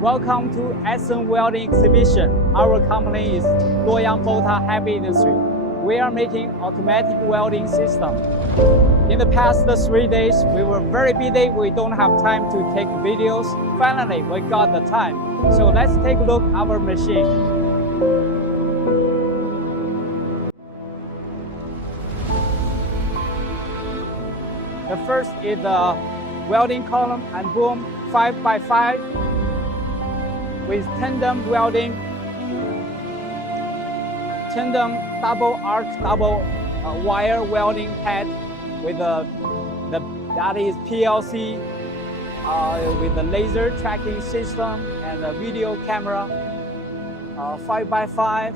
Welcome to ESSEN Welding Exhibition. Our company is BOTA Heavy Industry. We are making automatic welding system. In the past 3 days, we were very busy. We don't have time to take videos. Finally, we got the time. So let's take a look at our machine. The first is the welding column and boom 5x5 with tandem welding, tandem double arc, double wire welding head with that is PLC with the laser tracking system and a video camera. 5x5.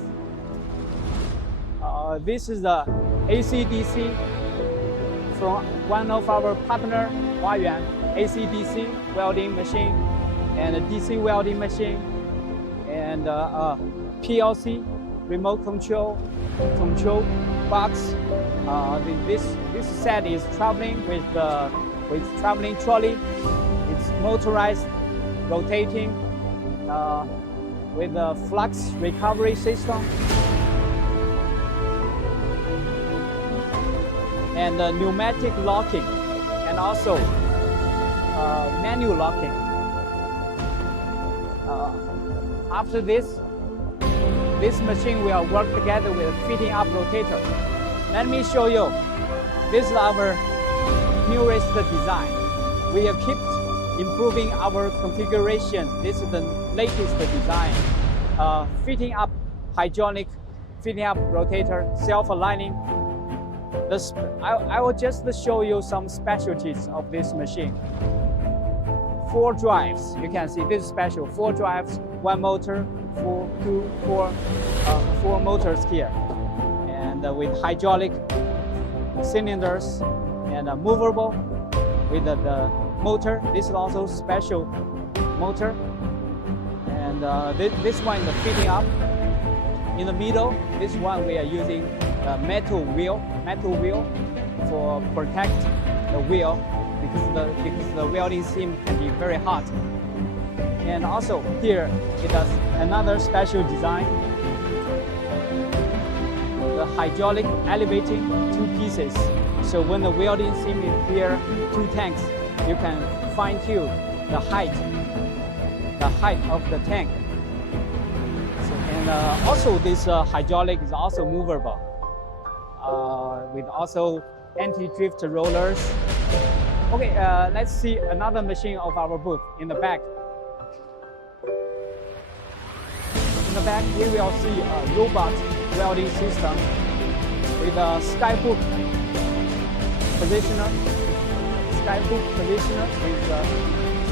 This is the AC/DC from one of our partner, Huayuan AC/DC welding machine and a DC welding machine and PLC remote control box. This set is traveling with traveling trolley. It's motorized, rotating with a flux recovery system and pneumatic locking and also manual locking. After this machine will work together with a fitting up rotator. Let me show you. This is our newest design. We have kept improving our configuration. This is the latest design. Fitting up hydraulic, fitting up rotator, self-aligning. I will just show you some specialties of this machine. 4 drives. You can see this is special. 4 drives, 1 motor, 4 motors here, and with hydraulic cylinders and movable with the motor. This is also special motor, and this one is the fitting up. In the middle, this one we are using a metal wheel for protect the wheel because the welding seam can be very hot. And also here it has another special design. The hydraulic elevating 2 pieces. So when the welding seam is here, 2 tanks, you can fine tune the height of the tank. So, and also this hydraulic is also movable with also anti-drift rollers. Okay, let's see another machine of our booth in the back. In the back, we will see a robot welding system with a skyhook positioner. Skyhook positioner with a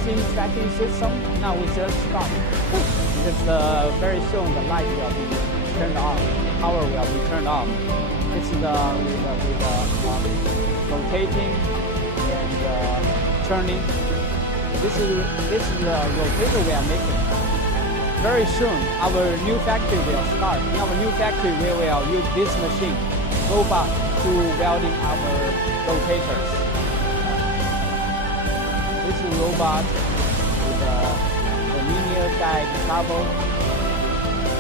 seam tracking system. Now we just stop. Because very soon the light will be turned off. Power will be turned off. This is with rotating and turning. This is the rotator we are making. Very soon, our new factory will start. In our new factory, we will use this machine, robot, to welding our rotators. This is robot with the linear guide cable,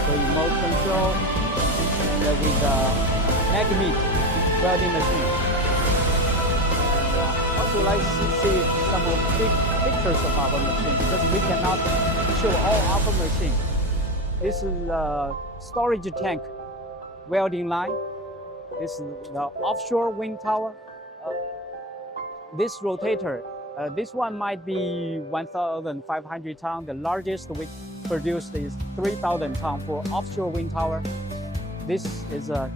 the remote control, and with the magnet welding machine. Also, let's see some of big pictures of our machine because we cannot show all our machine. This is the storage tank welding line. This is the offshore wind tower. This rotator, this one might be 1,500 tons. The largest we produced is 3,000 tons for offshore wind tower. This is the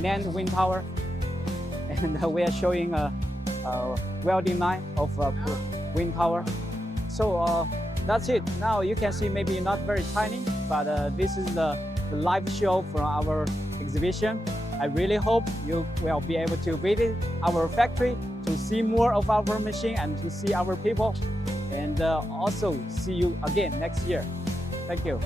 manned wind tower, and we are showing a welding line of wind tower. So that's it. Now you can see maybe not very tiny, but this is the live show from our exhibition. I really hope you will be able to visit our factory to see more of our machine and to see our people, and also see you again next year. Thank you.